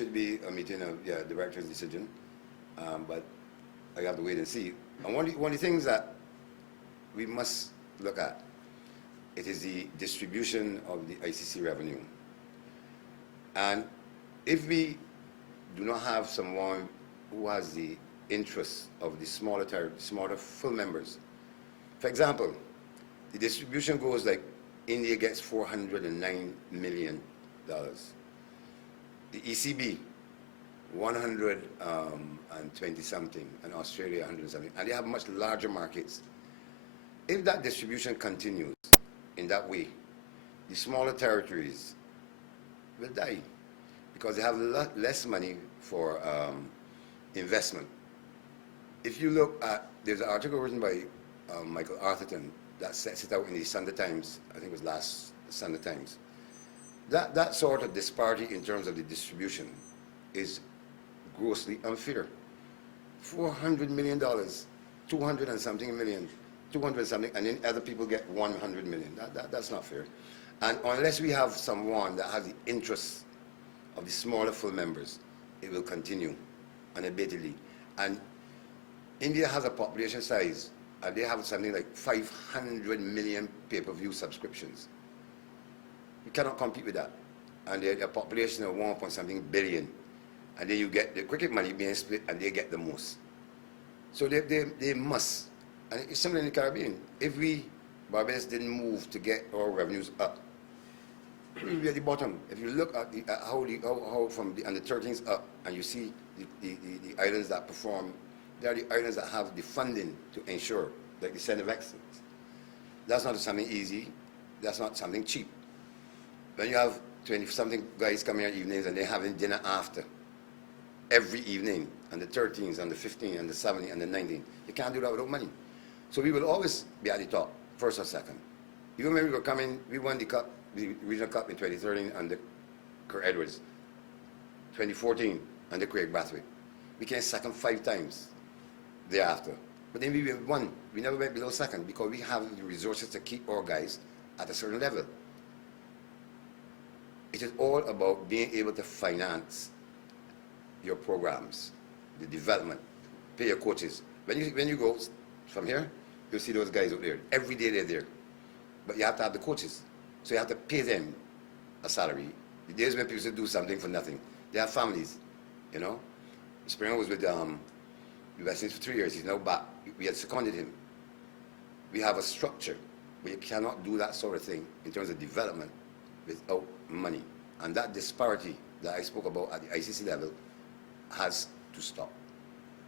should be a meeting of director's decision, but I have to wait and see. And one of the things that we must look at, it is the distribution of the ICC revenue. And if we do not have someone who has the interest of the smaller full members, for example, the distribution goes like India gets $409 million. The ECB, 120 something, and Australia 100 something, and they have much larger markets. If that distribution continues in that way, the smaller territories will die because they have less money for investment. If you look at, there's an article written by Michael Arthurton that sets it out in the Sunday Times, I think it was last Sunday Times. That sort of disparity in terms of the distribution is grossly unfair. $400 million, 200 and something million, 200 something, and then other people get 100 million. That's not fair. And unless we have someone that has the interests of the smaller full members, it will continue unabatedly. And India has a population size, and they have something like 500 million pay-per-view subscriptions. You cannot compete with that. And they're a population of 1 point something billion. And then you get the cricket money being split, and they get the most. So they must. And it's similar in the Caribbean. If we, Barbados, didn't move to get our revenues up, we'll be at the bottom. If you look at how from the under 13s up, and you see the islands that perform, they are the islands that have the funding to ensure, like the Center of Excellence. That's not something easy. That's not something cheap. When you have 20-something guys coming here evenings and they're having dinner after, every evening, on the 13th, on the 15th, on the 17th, and the 19th, you can't do that without money. So we will always be at the top, first or second. Even when we were coming, we won the cup, the regional cup in 2013 under Kirk Edwards, 2014 under Craig Brathwaite. We came second 5 times thereafter. But then we won. We never went below second because we have the resources to keep our guys at a certain level. It is all about being able to finance your programs, the development, pay your coaches. When you go from here, you'll see those guys out there. Every day they're there. But you have to have the coaches. So you have to pay them a salary. The days when people used to do something for nothing. They have families, you know. Springer was with the West Indies for 3 years. He's now back. We had seconded him. We have a structure, but you cannot do that sort of thing in terms of development without money. And that disparity that I spoke about at the ICC level has to stop.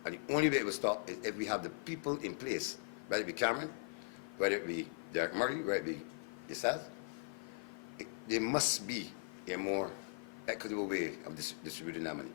And the only way it will stop is if we have the people in place, whether it be Cameron, whether it be Derek Murray, whether it be yourself. There must be a more equitable way of distributing that money.